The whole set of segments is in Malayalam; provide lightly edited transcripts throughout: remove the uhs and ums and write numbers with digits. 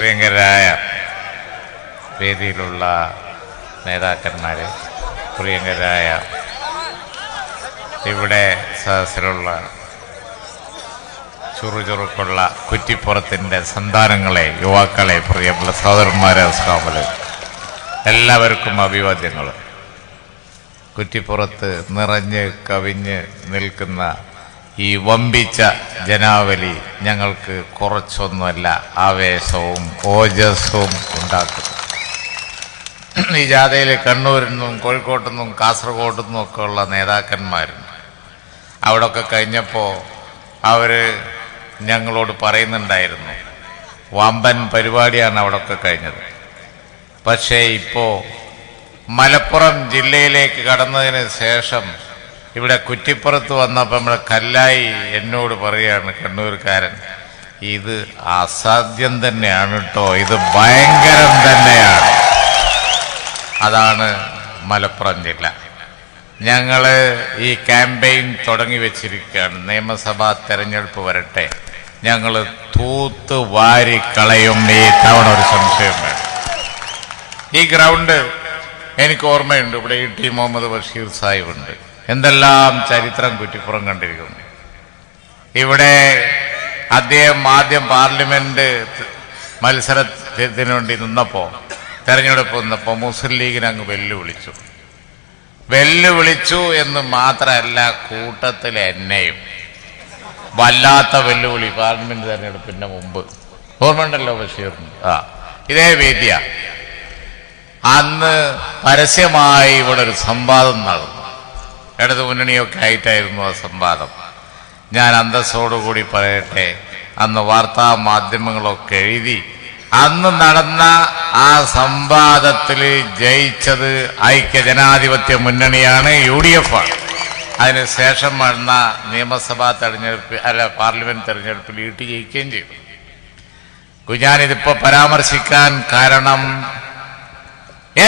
പ്രിയങ്കരായ വേദിയിലുള്ള നേതാക്കന്മാരെ, പ്രിയങ്കരായ ഇവിടെ സദസ്സിലുള്ള ചുറുചുറുക്കുള്ള കുറ്റിപ്പുറത്തിൻ്റെ സന്താനങ്ങളെ, യുവാക്കളെ, പ്രിയമുള്ള സഹോദരന്മാരെ, അസ്സലാമു എല്ലാവർക്കും അഭിവാദ്യങ്ങൾ. കുറ്റിപ്പുറത്ത് നിറഞ്ഞ് കവിഞ്ഞ് നിൽക്കുന്ന ഈ വമ്പിച്ച ജനാവലി ഞങ്ങൾക്ക് കുറച്ചൊന്നുമല്ല ആവേശവും ഓജസ്സും ഉണ്ടാക്കുന്നു. ഈ ജാഥയിൽ കണ്ണൂരിൽ നിന്നും കോഴിക്കോട്ടു നിന്നും കാസർഗോഡു നിന്നും ഒക്കെ ഉള്ള നേതാക്കന്മാരുണ്ട്. അവിടെയൊക്കെ കഴിഞ്ഞപ്പോൾ അവർ ഞങ്ങളോട് പറയുന്നുണ്ടായിരുന്നു, വമ്പൻ പരിപാടിയാണ് അവിടെയൊക്കെ കഴിഞ്ഞത്. പക്ഷേ ഇപ്പോൾ മലപ്പുറം ജില്ലയിലേക്ക് കടന്നതിന് ശേഷം ഇവിടെ കുറ്റിപ്പുറത്ത് വന്നപ്പോൾ നമ്മുടെ കല്ലായി എന്നോട് പറയുകയാണ്, കണ്ണൂർക്കാരൻ, ഇത് അസാധ്യം തന്നെയാണ് കേട്ടോ, ഇത് ഭയങ്കരം തന്നെയാണ്. അതാണ് മലപ്പുറം ജില്ല. ഞങ്ങൾ ഈ ക്യാമ്പയിൻ തുടങ്ങി വെച്ചിരിക്കുകയാണ്. നിയമസഭാ തെരഞ്ഞെടുപ്പ് വരട്ടെ, ഞങ്ങൾ തൂത്ത് വാരി കളയും ഈ തവണ, ഒരു സംശയം വേണം. ഈ ഗ്രൗണ്ട് എനിക്ക് ഓർമ്മയുണ്ട്, ഇവിടെ ടി മുഹമ്മദ് ബഷീർ സാഹിബുണ്ട്. എന്തെല്ലാം ചരിത്രം കുറ്റിപ്പുറം കണ്ടിരിക്കുന്നു. ഇവിടെ അദ്ദേഹം ആദ്യം പാർലമെന്റ് മത്സരത്തിന് വേണ്ടി നിന്നപ്പോൾ, തെരഞ്ഞെടുപ്പ് നിന്നപ്പോൾ മുസ്ലിം ലീഗിനെ അങ്ങ് വെല്ലുവിളിച്ചു എന്ന് മാത്രമല്ല, കൂട്ടത്തിൽ എന്നെയും വല്ലാത്ത വെല്ലുവിളി. പാർലമെന്റ് തെരഞ്ഞെടുപ്പിന്റെ മുമ്പ് ഓർമ്മയുണ്ടല്ലോ ബഷീറിന്. ഇതേ വേദിയ അന്ന് പരസ്യമായി ഇവിടെ ഒരു സംവാദം നടന്നു. ഇടതു മുന്നണിയൊക്കെ ആയിട്ടായിരുന്നു ആ സംവാദം. ഞാൻ അന്തസ്സോടുകൂടി പറയട്ടെ, അന്ന് വാർത്താ മാധ്യമങ്ങളൊക്കെ എഴുതി, അന്ന് നടന്ന ആ സംവാദത്തിൽ ജയിച്ചത് ഐക്യജനാധിപത്യ മുന്നണിയാണ്, UDF ആണ്. അതിനുശേഷം നടന്ന നിയമസഭാ തെരഞ്ഞെടുപ്പ് പാർലമെന്റ് തെരഞ്ഞെടുപ്പിൽ ജയിക്കുകയും ചെയ്തു. ഞാനിതിപ്പോ പരാമർശിക്കാൻ കാരണം,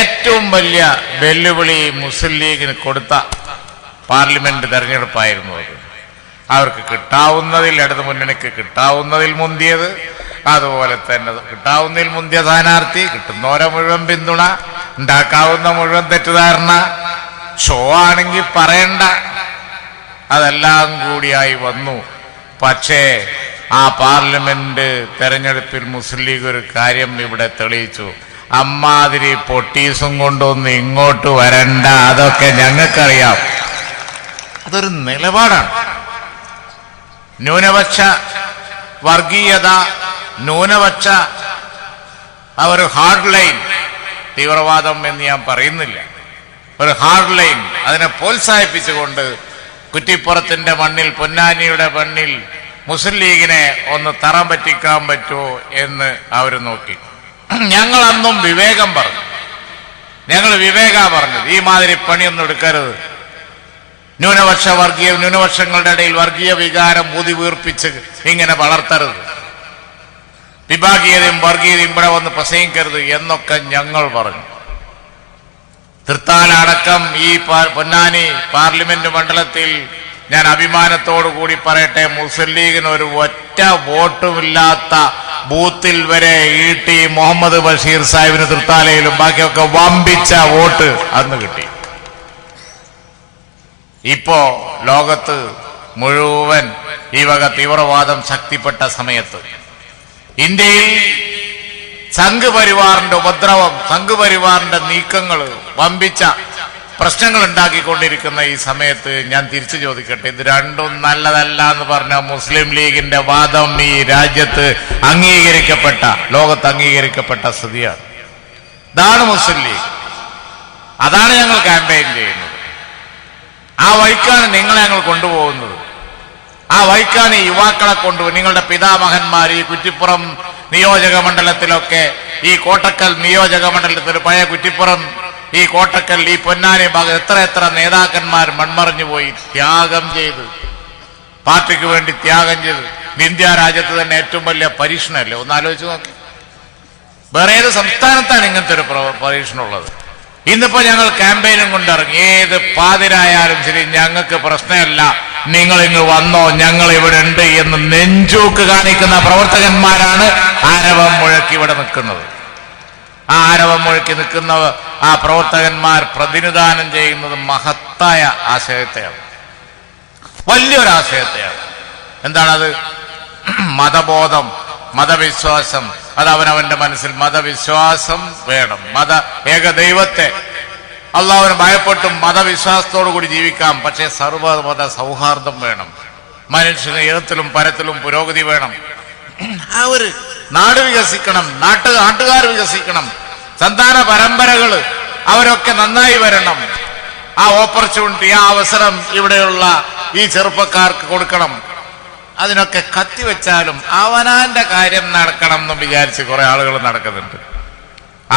ഏറ്റവും വലിയ വെല്ലുവിളി മുസ്ലിം ലീഗിന് കൊടുത്ത പാർലമെന്റ് തെരഞ്ഞെടുപ്പായിരുന്നു അത്. അവർക്ക് കിട്ടാവുന്നതിൽ, ഇടതു മുന്നണിക്ക് കിട്ടാവുന്നതിൽ മുന്തിയത്, അതുപോലെ തന്നെ കിട്ടാവുന്നതിൽ മുന്തിയ സ്ഥാനാർത്ഥി, കിട്ടുന്നവരെ മുഴുവൻ പിന്തുണ, ഉണ്ടാക്കാവുന്ന മുഴുവൻ തെറ്റിദ്ധാരണ, ഷോ ആണെങ്കിൽ പറയണ്ട, അതെല്ലാം കൂടിയായി വന്നു. പക്ഷേ ആ പാർലമെന്റ് തെരഞ്ഞെടുപ്പിൽ മുസ്ലിം ലീഗ് ഒരു കാര്യം ഇവിടെ തെളിയിച്ചു, അമ്മാതിരി പൊട്ടീസും കൊണ്ടൊന്നും ഇങ്ങോട്ട് വരണ്ട, അതൊക്കെ ഞങ്ങൾക്കറിയാം. അതൊരു നിലപാടാണ്. ന്യൂനപക്ഷ വർഗീയത, ന്യൂനപക്ഷ ഒരു ഹാർഡ് ലൈൻ, തീവ്രവാദം എന്ന് ഞാൻ പറയുന്നില്ല, ഒരു ഹാർഡ് ലൈൻ, അതിനെ പ്രോത്സാഹിപ്പിച്ചുകൊണ്ട് കുറ്റിപ്പുറത്തിന്റെ മണ്ണിൽ, പൊന്നാനിയുടെ മണ്ണിൽ മുസ്ലിം ലീഗിനെ ഒന്ന് തറം പറ്റിക്കാൻ പറ്റുമോ എന്ന് അവർ നോക്കി. ഞങ്ങൾ അന്നും വിവേകം പറഞ്ഞു, ഞങ്ങൾ പറഞ്ഞത്, ഈ മാതിരി പണിയൊന്നും എടുക്കരുത്, ന്യൂനപക്ഷങ്ങളുടെ ഇടയിൽ വർഗീയ വികാരം ഊതിവീർപ്പിച്ച് ഇങ്ങനെ വളർത്തരുത്, വിഭാഗീയതയും വർഗീയതയും ഇവിടെ വന്ന് പ്രസംഗിക്കരുത് എന്നൊക്കെ ഞങ്ങൾ പറഞ്ഞു. തൃത്താലടക്കം ഈ പൊന്നാനി പാർലമെന്റ് മണ്ഡലത്തിൽ ഞാൻ അഭിമാനത്തോടു കൂടി പറയട്ടെ, മുസ്ലിം ലീഗിന് ഒരു ഒറ്റ വോട്ടുമില്ലാത്ത ബൂത്തിൽ വരെ ടി മുഹമ്മദ് ബഷീർ സാഹിബിന് തൃത്താലയിലും ബാക്കിയൊക്കെ വമ്പിച്ച വോട്ട് അന്ന് കിട്ടി. ഇപ്പോ ലോകത്ത് മുഴുവൻ ഈ വക തീവ്രവാദം ശക്തിപ്പെട്ട സമയത്ത് ഇന്ത്യയിൽ സംഘ് പരിവാറിന്റെ ഉപദ്രവം, സംഘ് പരിവാറിന്റെ നീക്കങ്ങൾ വമ്പിച്ച പ്രശ്നങ്ങൾ ഉണ്ടാക്കിക്കൊണ്ടിരിക്കുന്ന ഈ സമയത്ത് ഞാൻ തിരിച്ചു ചോദിക്കട്ടെ, ഇത് രണ്ടും നല്ലതല്ല എന്ന് പറഞ്ഞ മുസ്ലിം ലീഗിന്റെ വാദം ഈ രാജ്യത്ത് അംഗീകരിക്കപ്പെട്ട, ലോകത്ത് അംഗീകരിക്കപ്പെട്ട സ്ഥിതിയാണ്. ഇതാണ് മുസ്ലിം ലീഗ്, അതാണ് ഞങ്ങൾ ക്യാമ്പയിൻ ചെയ്യുന്നത്. ആ വഴിക്കാണ് നിങ്ങളെ ഞങ്ങൾ കൊണ്ടുപോകുന്നത്, ആ വഴിക്കാണ് ഈ യുവാക്കളെ കൊണ്ടുപോകും. നിങ്ങളുടെ പിതാമഹന്മാർ ഈ കുറ്റിപ്പുറം നിയോജക മണ്ഡലത്തിലൊക്കെ, ഈ കോട്ടക്കൽ നിയോജക മണ്ഡലത്തിൽ, പഴയ കുറ്റിപ്പുറം, ഈ കോട്ടക്കൽ, ഈ പൊന്നാനി ഭാഗം എത്ര നേതാക്കന്മാർ മൺമറഞ്ഞു പോയി, ത്യാഗം ചെയ്ത്, പാർട്ടിക്ക് വേണ്ടി ത്യാഗം ചെയ്ത്. ഇന്ത്യ രാജ്യത്ത് തന്നെ ഏറ്റവും വലിയ പരീക്ഷണമല്ലേ, ഒന്ന് ആലോചിച്ച് നോക്കി. വേറെ ഏത് സംസ്ഥാനത്താണ് ഇങ്ങനത്തെ ഒരു പരീക്ഷണമുള്ളത്? ഇന്നിപ്പോ ഞങ്ങൾ ക്യാമ്പയിനും കൊണ്ടിറങ്ങി, ഏത് പാതിരായാലും ശരി, ഞങ്ങൾക്ക് പ്രശ്നമല്ല, നിങ്ങൾ ഇങ്ങ് വന്നോ, ഞങ്ങൾ ഇവിടെ ഉണ്ട് എന്ന് നെഞ്ചൂക്ക് കാണിക്കുന്ന പ്രവർത്തകന്മാരാണ് ആരവം മുഴക്കി ഇവിടെ നിൽക്കുന്നത്. ആ ആരവം മുഴക്കി നിൽക്കുന്ന ആ പ്രവർത്തകന്മാർ പ്രതിനിധാനം ചെയ്യുന്നത് മഹത്തായ ആശയത്തെയാണ്, വലിയൊരാശയത്തെയാണ്. എന്താണത്? മതബോധം, മതവിശ്വാസം. അത് അവനവന്റെ മനസ്സിൽ മതവിശ്വാസം വേണം. ഏകദൈവത്തെ അള്ളാഹുവിനെ ഭയപ്പെട്ടും മതവിശ്വാസത്തോടു കൂടി ജീവിക്കാം. പക്ഷേ സർവ്വമത സൗഹാർദ്ദം വേണം. മനുഷ്യന് ഇഹത്തിലും പരത്തിലും പുരോഗതി വേണം. ആ ഒരു നാട് വികസിക്കണം, നാട്ടുകാർ വികസിക്കണം, സന്താന പരമ്പരകൾ അവരൊക്കെ നന്നായി വരണം. ആ ഓപ്പർച്യൂണിറ്റി, ആ അവസരം ഇവിടെയുള്ള ഈ ചെറുപ്പക്കാർക്ക് കൊടുക്കണം. അതിനൊക്കെ കത്തിവെച്ചാലും അവനാന്റെ കാര്യം നടക്കണം എന്ന് വിചാരിച്ച് കുറെ ആളുകൾ നടക്കുന്നുണ്ട്.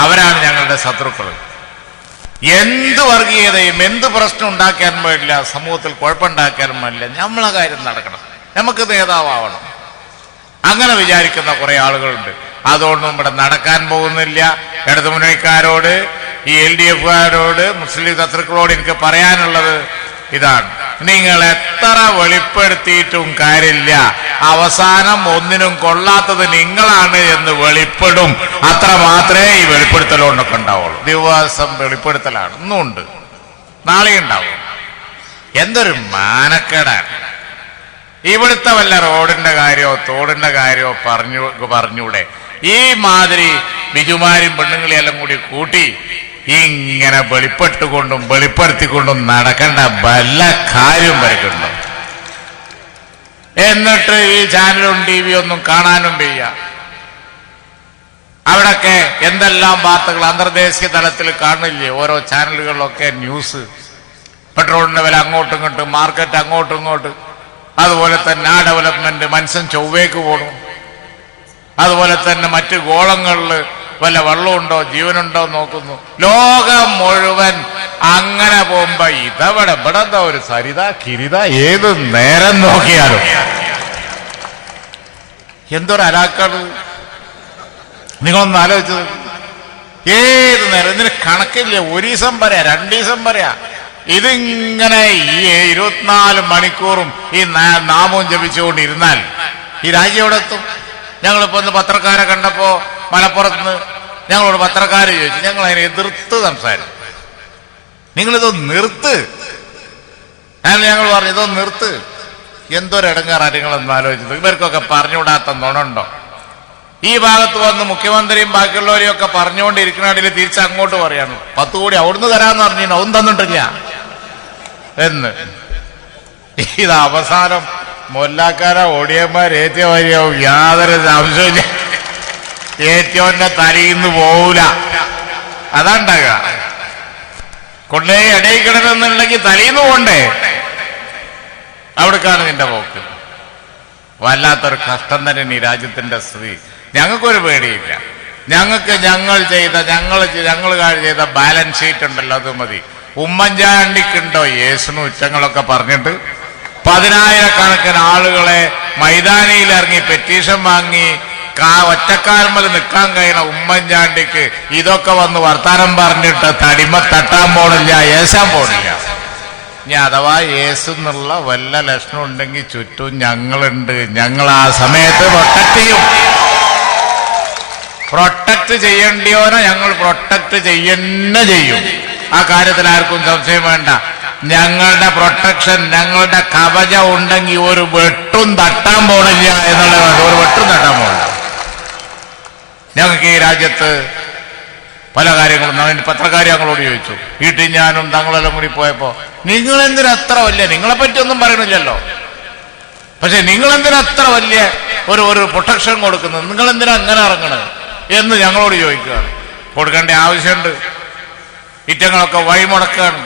അവരാണ് ഞങ്ങളുടെ ശത്രുക്കൾ. എന്ത് വർഗീയതയും എന്ത് പ്രശ്നം ഉണ്ടാക്കാനും പാടില്ല, സമൂഹത്തിൽ കുഴപ്പമുണ്ടാക്കാനും പാടില്ല. നമ്മളെ കാര്യം നടക്കണം, നമുക്ക് നേതാവണം, അങ്ങനെ വിചാരിക്കുന്ന കുറെ ആളുകളുണ്ട്. അതുകൊണ്ടും ഇവിടെ നടക്കാൻ പോകുന്നില്ല. ഇടതുമുന്നണിക്കാരോട്, ഈ LDF-കാരോട്, മുസ്ലിം ശത്രുക്കളോട് എനിക്ക് പറയാനുള്ളത് ഇതാണ്: നിങ്ങൾ എത്ര വെളിപ്പെടുത്തിയിട്ടും കാര്യമില്ല, അവസാനം ഒന്നിനും കൊള്ളാത്തത് നിങ്ങളാണ് എന്ന് വെളിപ്പെടും. അത്ര മാത്രമേ ഈ വെളിപ്പെടുത്തലുകൊണ്ടൊക്കെ ഉണ്ടാവുള്ളൂ. ദിവസം വെളിപ്പെടുത്തലാണ്, ഇന്നും ഉണ്ട്, നാളെ ഉണ്ടാവും. എന്തൊരു മാനക്കേടാണ്! ഇവിടുത്തെ വല്ല റോഡിന്റെ കാര്യമോ തോടിന്റെ കാര്യമോ പറഞ്ഞൂടെ? ഈ മാതിരി ബിജുമാരും പെണ്ണുങ്ങളെല്ലാം കൂടി കൂട്ടി ഇങ്ങനെ വെളിപ്പെട്ടുകൊണ്ടും വെളിപ്പെടുത്തിക്കൊണ്ടും നടക്കേണ്ട വല്ല കാര്യം വരയ്ക്കുന്നുണ്ടോ? എന്നിട്ട് ഈ ചാനലും TV ഒന്നും കാണാനും വയ്യ. അവിടൊക്കെ എന്തെല്ലാം വാർത്തകൾ അന്തർദേശീയ തലത്തിൽ കാണില്ലേ? ഓരോ ചാനലുകളിലൊക്കെ ന്യൂസ്. പെട്രോളിന്റെ വില അങ്ങോട്ടും ഇങ്ങോട്ടും, മാർക്കറ്റ് അങ്ങോട്ടും ഇങ്ങോട്ട്. അതുപോലെ തന്നെ ആ ഡെവലപ്മെന്റ്, മനുഷ്യൻ ചൊവ്വേക്ക് പോകണം. അതുപോലെ തന്നെ മറ്റ് ഗോളങ്ങളിൽ വല്ല വെള്ളമുണ്ടോ ജീവനുണ്ടോ നോക്കുന്നു. ലോകം മുഴുവൻ അങ്ങനെ പോകുമ്പോ ഇവിടെ എന്താ ഒരു സരിത കിരിത ഏത് നേരം നോക്കിയാലും എന്തൊരു അലാക്കാണ്! നിങ്ങളൊന്ന് ആലോചിച്ചത്. ഏത് നേരം ഇതിന് കണക്കില്ല. ഒരു ദിവസം പറയാ, 2 ദിവസം പറയാ. ഇതിങ്ങനെ ഈ 24 മണിക്കൂറും ഈ നാമവും ജപിച്ചുകൊണ്ടിരുന്നാൽ ഈ രാജ്യം എവിടെ എത്തും? ഞങ്ങളിപ്പോ ഒന്ന് പത്രക്കാരെ കണ്ടപ്പോ മലപ്പുറത്ത് ഞങ്ങളോട് പത്രക്കാർ ചോദിച്ചു, ഞങ്ങൾ അതിനെ എതിർത്ത് സംസാരിച്ചു. നിങ്ങളിത് നിർത്ത്. ഞങ്ങൾ പറഞ്ഞു ഇതൊന്ന് നിർത്ത്. എന്തൊരിടങ്ങാറാ നിങ്ങളൊന്നും ആലോചിച്ചത്. ഇവർക്കൊക്കെ പറഞ്ഞുകൂടാത്ത നുണുണ്ടോ? ഈ ഭാഗത്ത് വന്ന് മുഖ്യമന്ത്രിയും ബാക്കിയുള്ളവരെയും ഒക്കെ പറഞ്ഞുകൊണ്ടിരിക്കുന്നതിൽ തിരിച്ച് അങ്ങോട്ട് പറയാണ് 10 കോടി അവിടുന്ന് തരാന്ന് പറഞ്ഞു, ഒന്നും തന്നിട്ടില്ല എന്ന്. ഇത് അവസാനം മൊല്ലാക്കാര ഒടിയന്മാർ ഏറ്റിയ വരിയാവും, യാതൊരു സംശയമില്ല. ഏറ്റോന്റെ തലയിന്ന് പോവൂല. അതാണ്ടാക. കൊണ്ടേ ഇടയിക്കിടണമെന്നുണ്ടെങ്കിൽ തലയിന്ന് പോണ്ടേ? അവിടേക്കാണ് നിന്റെ പോക്ക്. വല്ലാത്തൊരു കഷ്ടം തന്നെ ഈ രാജ്യത്തിന്റെ സ്ഥിതി. ഞങ്ങൾക്കൊരു പേടിയില്ല. ഞങ്ങൾക്ക് ഞങ്ങൾ ചെയ്ത ബാലൻസ് ഷീറ്റ് ഉണ്ടല്ലോ, അത് മതി. ഉമ്മൻചാണ്ടിക്കുണ്ടോ യേശുനും ഉച്ചങ്ങളൊക്കെ പറഞ്ഞിട്ട് 10,000-കണക്കിന് ആളുകളെ മൈതാനിയിൽ ഇറങ്ങി പെറ്റീഷൻ വാങ്ങി ഒറ്റക്കാൽമൽ നിൽക്കാൻ കഴിയണ ഉമ്മൻചാണ്ടിക്ക് ഇതൊക്കെ വന്ന് വർത്താനം പറഞ്ഞിട്ട് തടിമ തട്ടാൻ പോണില്ല, ഏശാൻ പോണില്ല. ഇനി അഥവാ യേശുന്നുള്ള വല്ല ലക്ഷണം ഉണ്ടെങ്കിൽ ചുറ്റും ഞങ്ങളുണ്ട്. ഞങ്ങൾ ആ സമയത്ത് പ്രൊട്ടക്ട് ചെയ്യും. പ്രൊട്ടക്ട് ചെയ്യേണ്ടിയോനെ ഞങ്ങൾ പ്രൊട്ടക്ട് ചെയ്യും. ആ കാര്യത്തിൽ ആർക്കും സംശയം വേണ്ട. ഞങ്ങളുടെ പ്രൊട്ടക്ഷൻ, ഞങ്ങളുടെ കവചം ഉണ്ടെങ്കിൽ ഒരു വെട്ടും തട്ടാൻ പോണില്ല എന്നുള്ളതാണ്. ഒരു വെട്ടും തട്ടാൻ പോണില്ല. ഞങ്ങൾക്ക് ഈ രാജ്യത്ത് പല കാര്യങ്ങളും പത്രക്കാർ ഞങ്ങളോട് ചോദിച്ചു. വീട്ടിൽ ഞാനും തങ്ങളെല്ലാം കൂടി പോയപ്പോ, നിങ്ങളെന്തിനാ അത്ര വലിയ, നിങ്ങളെ പറ്റിയൊന്നും പറയണില്ലല്ലോ, പക്ഷെ നിങ്ങളെന്തിനാ അത്ര വലിയ ഒരു പ്രൊട്ടക്ഷൻ കൊടുക്കുന്നത്, നിങ്ങളെന്തിനാ അങ്ങനെ ഇറങ്ങണത് എന്ന് ഞങ്ങളോട് ചോദിക്കുകയാണ്. കൊടുക്കേണ്ട ആവശ്യമുണ്ട്. ഇറ്റങ്ങളൊക്കെ വഴിമുടക്കാണ്.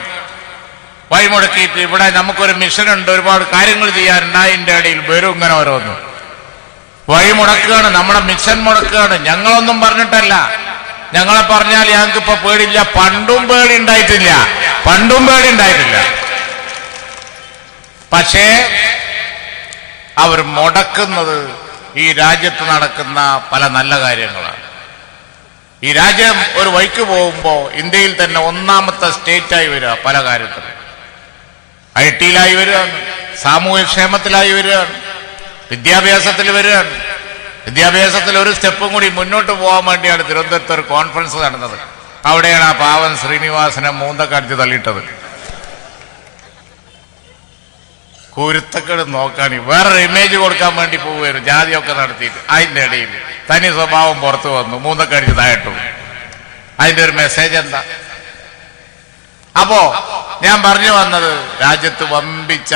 വഴിമുടക്കിയിട്ട് ഇവിടെ നമുക്കൊരു മിഷനുണ്ട്, ഒരുപാട് കാര്യങ്ങൾ ചെയ്യാനുണ്ട്. അതിൻ്റെ ഇടയിൽ വരും ഇങ്ങനെ ഓരോന്ന് വഴിമുടക്കുകയാണ്. നമ്മുടെ മിഷൻ മുടക്കുകയാണ്. ഞങ്ങളൊന്നും പറഞ്ഞിട്ടല്ല. ഞങ്ങളെ പറഞ്ഞാൽ ഞങ്ങൾക്ക് ഇപ്പൊ പേടില്ല. പണ്ടും പേടി ഉണ്ടായിട്ടില്ല. പക്ഷേ അവർ മുടക്കുന്നത് ഈ രാജ്യത്ത് നടക്കുന്ന പല നല്ല കാര്യങ്ങളാണ്. ഈ രാജ്യം ഒരു വഴിക്ക് പോകുമ്പോ ഇന്ത്യയിൽ തന്നെ 1ാമത്തെ സ്റ്റേറ്റായി വരിക. പല കാര്യത്തിലും IT-യിലായി വരികയാണ്, സാമൂഹ്യക്ഷേമത്തിലായി വരികയാണ്, വിദ്യാഭ്യാസത്തിൽ വരികയാണ്. വിദ്യാഭ്യാസത്തിൽ ഒരു സ്റ്റെപ്പും കൂടി മുന്നോട്ട് പോകാൻ വേണ്ടിയാണ് തിരുവനന്തപുരത്ത് ഒരു കോൺഫറൻസ് നടന്നത്. അവിടെയാണ് ആ പാവൻ ശ്രീനിവാസനെ മൂന്നൊക്കെ അടിച്ച് തള്ളിയിട്ടത്. കുരുത്തക്കേട് നോക്കാൻ വേറൊരു ഇമേജ് കൊടുക്കാൻ വേണ്ടി പോവുകയായിരുന്നു, ജാതിയൊക്കെ നടത്തിയിട്ട്. അതിന്റെ ഇടയിൽ തനി സ്വഭാവം പുറത്തു വന്നു, മൂന്നൊക്കെ അടിച്ച് താഴട്ടു. അതിന്റെ ഒരു മെസ്സേജ് എന്താ? അപ്പോ ഞാൻ പറഞ്ഞു വന്നത്, രാജ്യത്ത് വമ്പിച്ച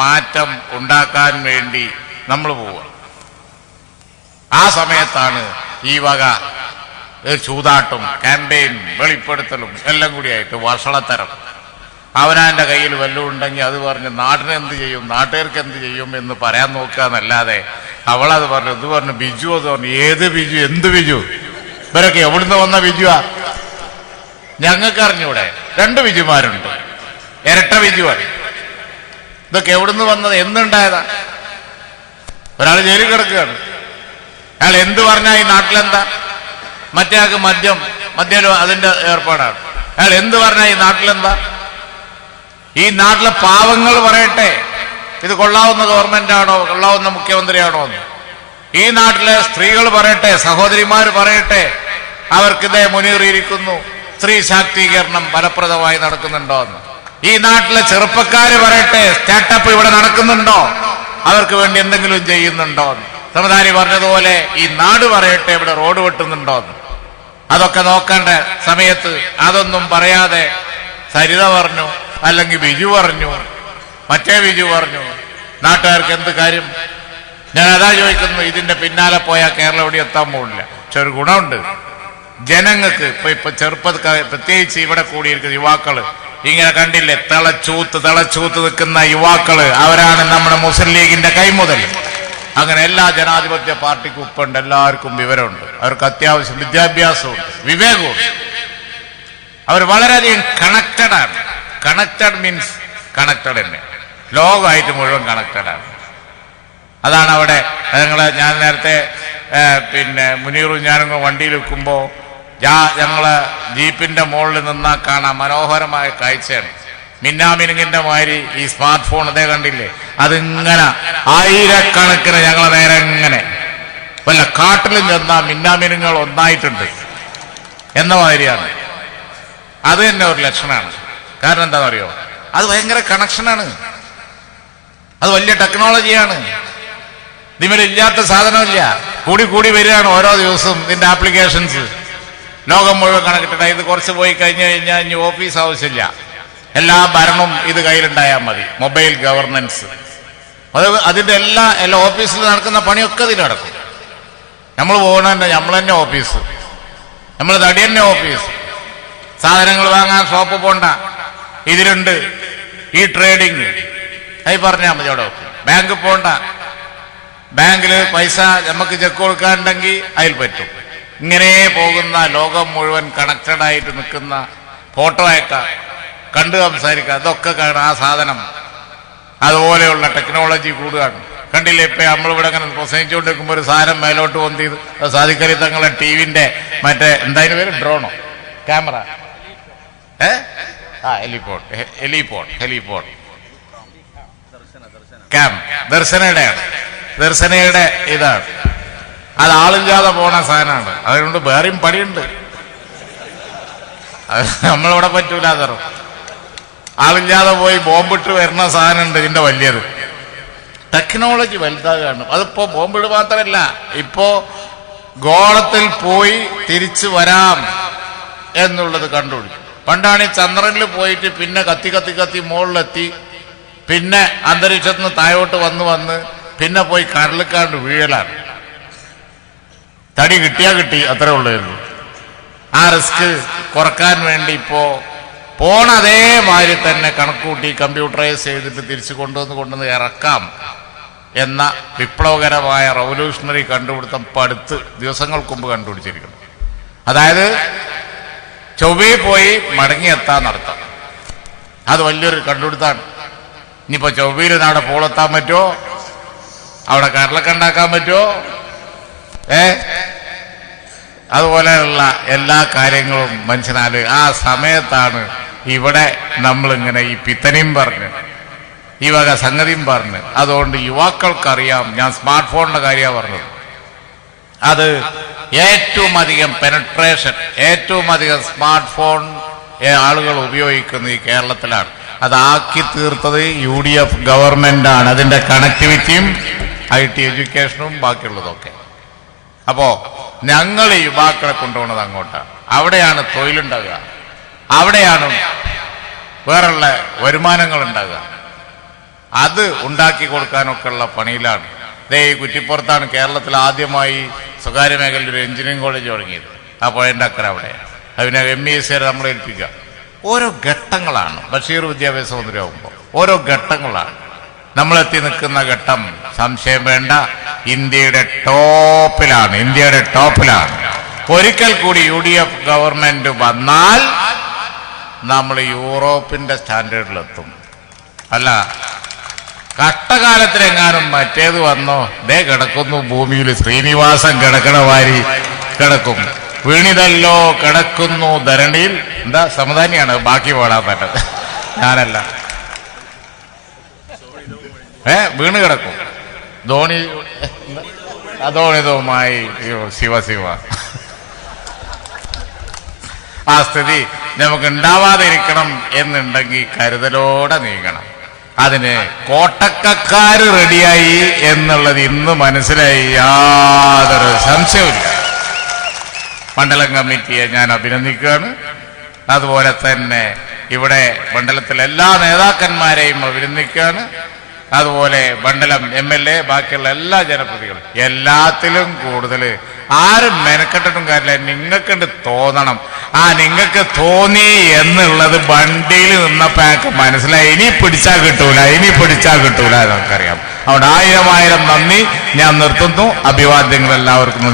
മാറ്റം ഉണ്ടാക്കാൻ വേണ്ടി നമ്മൾ പോവുക. ആ സമയത്താണ് ഈ വക ചൂതാട്ടും ക്യാമ്പയിൻ വെളിപ്പെടുത്തലും എല്ലാം കൂടിയായിട്ട് വഷളത്തരം. അവനാന്റെ കയ്യിൽ വല്ലതും ഉണ്ടെങ്കിൽ അത് പറഞ്ഞ് നാടിന് എന്ത് ചെയ്യും, നാട്ടുകാർക്ക് എന്ത് ചെയ്യും എന്ന് പറയാൻ നോക്കുക എന്നല്ലാതെ അവളത് പറഞ്ഞു, ഇത് പറഞ്ഞു, ബിജു അത് പറഞ്ഞു. ഏത് ബിജു? എന്ത് ബിജു? ഇവരൊക്കെ എവിടുന്ന് വന്ന ബിജുവാ? ഞങ്ങൾക്ക് അറിഞ്ഞൂടെ? 2 ബിജുമാരുണ്ട്, ഇരട്ട ബിജുവാണ്. ഇതൊക്കെ എവിടുന്ന് വന്നത്? എന്തുണ്ടായതാ? ഒരാൾ ജയിലിൽ കിടക്കുകയാണ്. അയാൾ എന്ത് പറഞ്ഞാൽ ഈ നാട്ടിലെന്താ? മറ്റേ ആൾക്ക് മദ്യം അതിന്റെ ഏർപ്പാടാണ്. അയാൾ എന്ത് പറഞ്ഞാൽ ഈ നാട്ടിലെന്താ? ഈ നാട്ടിലെ പാവങ്ങൾ പറയട്ടെ, ഇത് കൊള്ളാവുന്ന ഗവൺമെന്റ് ആണോ, കൊള്ളാവുന്ന മുഖ്യമന്ത്രിയാണോ എന്ന്. ഈ നാട്ടിലെ സ്ത്രീകൾ പറയട്ടെ, സഹോദരിമാർ പറയട്ടെ, അവർക്കിതേ മുന്നേറിയിരിക്കുന്നു, സ്ത്രീ ശാക്തീകരണം ഫലപ്രദമായി നടക്കുന്നുണ്ടോ എന്ന്. ഈ നാട്ടിലെ ചെറുപ്പക്കാര് പറയട്ടെ, സ്റ്റാർട്ടപ്പ് ഇവിടെ നടക്കുന്നുണ്ടോ, അവർക്ക് വേണ്ടി എന്തെങ്കിലും ചെയ്യുന്നുണ്ടോ എന്ന്. സമതാരി പറഞ്ഞതുപോലെ ഈ നാട് പറയട്ടെ, ഇവിടെ റോഡ് വെട്ടുന്നുണ്ടോ എന്ന്. അതൊക്കെ നോക്കേണ്ട സമയത്ത് അതൊന്നും പറയാതെ സരിത പറഞ്ഞു, അല്ലെങ്കിൽ ബിജു പറഞ്ഞു, മറ്റേ ബിജു പറഞ്ഞു. നാട്ടുകാർക്ക് എന്ത് കാര്യം? ഞാൻ അതാ ചോദിക്കുന്നു. ഇതിന്റെ പിന്നാലെ പോയാൽ കേരളം എവിടെ എത്താൻ പോകില്ല. പക്ഷെ ഒരു ഗുണമുണ്ട്, ജനങ്ങൾക്ക് ഇപ്പൊ ചെറുപ്പക്കാർ, പ്രത്യേകിച്ച് ഇവിടെ കൂടിയിരിക്കുന്ന യുവാക്കള്, ഇങ്ങനെ കണ്ടില്ലേ, തിളച്ചൂത്ത് നിൽക്കുന്ന യുവാക്കള്, അവരാണ് നമ്മുടെ മുസ്ലിം ലീഗിന്റെ കൈമുതൽ. അങ്ങനെ എല്ലാ ജനാധിപത്യ പാർട്ടിക്കും ഉപ്പുണ്ട്, എല്ലാവർക്കും വിവരമുണ്ട്, അവർക്ക് അത്യാവശ്യം വിദ്യാഭ്യാസമുണ്ട്, വിവേകമുണ്ട്. അവർ വളരെയധികം കണക്റ്റഡാണ്. കണക്റ്റഡ് മീൻസ് കണക്റ്റഡ് തന്നെ, ലോകമായിട്ട് മുഴുവൻ കണക്റ്റഡാണ്. അതാണ് അവിടെ ഞാൻ നേരത്തെ മുനീറും ഞാനും വണ്ടിയിൽ വെക്കുമ്പോ ഞങ്ങള് ജീപ്പിന്റെ മുകളിൽ നിന്നാ കാണാൻ മനോഹരമായ കാഴ്ചയാണ്. മിന്നാമിനുങ്ങിന്റെ മാതിരി ഈ സ്മാർട്ട് ഫോൺ അതേ കണ്ടില്ലേ, അതിങ്ങനെ ആയിരക്കണക്കിന് ഞങ്ങളെ നേരെ ഇങ്ങനെ വല്ല കാട്ടിലും ചെന്നാ മിന്നാമിനുങ്ങൾ ഒന്നായിട്ടുണ്ട് എന്ന മാതിരിയാണ്. അത് തന്നെ ഒരു ലക്ഷണമാണ്. കാരണം എന്താണെന്നറിയോ, അത് ഭയങ്കര കണക്ഷനാണ്, അത് വലിയ ടെക്നോളജിയാണ്. ഇതിലില്ലാത്ത സാധനമില്ല, കൂടി വരികയാണ് ഓരോ ദിവസവും ഇതിന്റെ ആപ്ലിക്കേഷൻസ്. ലോകം മുഴുവൻ കണക്റ്റഡായി. ഇത് കുറച്ച് പോയി കഴിഞ്ഞു കഴിഞ്ഞാൽ ഇനി ഓഫീസ് ആവശ്യമില്ല, എല്ലാ ഭരണവും ഇത് കയ്യിലുണ്ടായാൽ മതി. മൊബൈൽ ഗവർണൻസ്, അതിന്റെ എല്ലാ ഓഫീസിൽ നടക്കുന്ന പണിയൊക്കെ ഇതിൽ നടക്കും. നമ്മൾ പോകണ നമ്മൾ തന്നെ ഓഫീസ്, നമ്മൾ തടി തന്നെ ഓഫീസ്. സാധനങ്ങൾ വാങ്ങാൻ ഷോപ്പ് പോണ്ട, ഇതിലുണ്ട്. ഈ ട്രേഡിങ് അത് പറഞ്ഞാൽ മതി. അവിടെ ബാങ്ക് പോണ്ട, ബാങ്കില് പൈസ നമുക്ക് ചെക്ക് കൊടുക്കാനുണ്ടെങ്കിൽ അതിൽ പറ്റും. ഇങ്ങനെ പോകുന്ന ലോകം മുഴുവൻ കണക്റ്റഡ് ആയിട്ട് നിൽക്കുന്ന ഫോട്ടോ അയക്കാം, കണ്ട് സംസാരിക്കാം, അതൊക്കെ കാണാം. ആ സാധനം അതുപോലെയുള്ള ടെക്നോളജി കൂടുകയാണ്. കണ്ടില്ലേ, ഇപ്പൊ നമ്മളിവിടെ അങ്ങനെ പ്രസംഗിച്ചുകൊണ്ടിരിക്കുമ്പോൾ ഒരു സാധനം മേലോട്ട് വന്ന് സാധിക്കലി തങ്ങളെ ടിവിന്റെ മറ്റേ എന്തായാലും പേര് ഡ്രോണോ ക്യാമറ ഹെലിപോഡ് ക്യാം ദർശനയുടെ ഇതാണ്. അത് ആളില്ലാതെ പോണ സാധനമാണ്. അതുകൊണ്ട് വേറെയും പണിയുണ്ട്, നമ്മളിവിടെ പറ്റൂല. അതറ ആളില്ലാതെ പോയി ബോംബിട്ട് വരുന്ന സാധനമുണ്ട് ഇതിന്റെ വലിയത്. ടെക്നോളജി വലുതാകാണ്. അതിപ്പോ ബോംബിട് മാത്രമല്ല, ഇപ്പോ ഗോളത്തിൽ പോയി തിരിച്ചു വരാം എന്നുള്ളത് കണ്ടുപിടിച്ചു. പണ്ടാണ് ഈ ചന്ദ്രനിൽ പോയിട്ട് പിന്നെ കത്തി മുകളിലെത്തി, പിന്നെ അന്തരീക്ഷത്തിൽ നിന്ന് താഴോട്ട് വന്ന് പിന്നെ പോയി കടലിക്കാണ്ട് വീഴലാണ്. തടി കിട്ടിയാ കിട്ടി, അത്രേ ഉള്ളായിരുന്നു. ആ റിസ്ക് കുറക്കാൻ വേണ്ടി ഇപ്പോ പോണ അതേമാതിരി തന്നെ കണക്കൂട്ടി കമ്പ്യൂട്ടറൈസ് ചെയ്തിട്ട് തിരിച്ചു കൊണ്ടുവന്ന് ഇറക്കാം എന്ന വിപ്ലവകരമായ റവല്യൂഷണറി കണ്ടുപിടുത്തം അടുത്ത് ദിവസങ്ങൾക്ക് മുമ്പ് കണ്ടുപിടിച്ചിരിക്കുന്നു. അതായത് ചൊവ്വയിൽ പോയി മടങ്ങിയെത്താന്നർത്ഥം. അത് വലിയൊരു കണ്ടുപിടുത്താണ്. ഇനിയിപ്പോ ചൊവ്വയിൽ നാടെ പോളെത്താൻ പറ്റുമോ, അവിടെ കടലൊക്കെ ഉണ്ടാക്കാൻ പറ്റുമോ, അതുപോലെയുള്ള എല്ലാ കാര്യങ്ങളും മനുഷ്യനാല് ആ സമയത്താണ് ഇവിടെ നമ്മളിങ്ങനെ ഈ പിത്തനയും പറഞ്ഞ് ഈ വക സംഗതിയും പറഞ്ഞ്. അതുകൊണ്ട് യുവാക്കൾക്കറിയാം, ഞാൻ സ്മാർട്ട് ഫോണിന്റെ കാര്യമാണ് പറഞ്ഞത്. അത് ഏറ്റവും അധികം പെനട്രേഷൻ, ഏറ്റവും അധികം സ്മാർട്ട് ഫോൺ ആളുകൾ ഉപയോഗിക്കുന്നത് ഈ കേരളത്തിലാണ്. അതാക്കി തീർത്തത് UDF ഗവൺമെന്റാണ്. അതിന്റെ കണക്ടിവിറ്റിയും IT എഡ്യൂക്കേഷനും ബാക്കിയുള്ളതൊക്കെ. അപ്പോ ഞങ്ങൾ ഈ യുവാക്കളെ കൊണ്ടുപോകുന്നത് അങ്ങോട്ടാണ്. അവിടെയാണ് തൊഴിലുണ്ടാകുക, അവിടെയാണ് വേറുള്ള വരുമാനങ്ങൾ ഉണ്ടാകുക. അത് ഉണ്ടാക്കി കൊടുക്കാനൊക്കെ ഉള്ള പണിയിലാണ്. ഈ കുറ്റിപ്പുറത്താണ് കേരളത്തിൽ ആദ്യമായി സ്വകാര്യ മേഖലയിൽ ഒരു എഞ്ചിനീയറിംഗ് കോളേജ് തുടങ്ങിയത്. ആ പുഴയുടെ അക്കര അവിടെ. അതിനെ MES നമ്മൾ ഏൽപ്പിക്കുക. ഓരോ ഘട്ടങ്ങളാണ്. ബഷീർ വിദ്യാഭ്യാസ മന്ത്രിയാകുമ്പോൾ ഓരോ ഘട്ടങ്ങളാണ്. നമ്മളെത്തി നിൽക്കുന്ന ഘട്ടം സംശയം വേണ്ട, ഇന്ത്യയുടെ ടോപ്പിലാണ്. ഇന്ത്യയുടെ ടോപ്പിലാണ്. ഒരിക്കൽ കൂടി UDF ഗവൺമെന്റ് വന്നാൽ നമ്മൾ യൂറോപ്പിന്റെ സ്റ്റാൻഡേർഡിലെത്തും. അല്ല കഷ്ടകാലത്തിലെങ്ങാനും മറ്റേത് വന്നോ, ദേ കിടക്കുന്നു ഭൂമിയിൽ ശ്രീനിവാസൻ കിടക്കണ വാരി കിടക്കും. വീണിതല്ലോ കിടക്കുന്നു ധരണിയിൽ. എന്താ സമധാനിയാണ് ബാക്കി പാടാൻ പറ്റത്, ഞാനല്ല. വീണ് കിടക്കും ധോണിതവുമായി. ശിവ ശിവ. ആ സ്ഥിതി നമുക്ക് ഉണ്ടാവാതെ ഇരിക്കണം എന്നുണ്ടെങ്കിൽ കരുതലോടെ നീങ്ങണം. അതിന് കോട്ടക്കക്കാര് റെഡിയായി എന്നുള്ളത് ഇന്ന് മനസ്സിലായി, യാതൊരു സംശയവുമില്ല. മണ്ഡലം കമ്മിറ്റിയെ ഞാൻ അഭിനന്ദിക്കുകയാണ്. അതുപോലെ തന്നെ ഇവിടെ മണ്ഡലത്തിലെ എല്ലാ നേതാക്കന്മാരെയും അഭിനന്ദിക്കുകയാണ്. അതുപോലെ മണ്ഡലം MLA, ബാക്കിയുള്ള എല്ലാ ജനപ്രതിനിധികളും. എല്ലാത്തിലും കൂടുതൽ ആരും മെനക്കെട്ടിട്ടും കാര്യമില്ല, നിങ്ങൾക്കുണ്ട് തോന്നണം. നിങ്ങൾക്ക് തോന്നി എന്നുള്ളത് വണ്ടിയിൽ നിന്നപ്പോൾ മനസ്സിലായി. ഇനി പിടിച്ചാൽ കിട്ടൂല നമുക്കറിയാം. അവിടെ 1000 നന്ദി. ഞാൻ നിർത്തുന്നു. അഭിവാദ്യങ്ങൾ എല്ലാവർക്കും.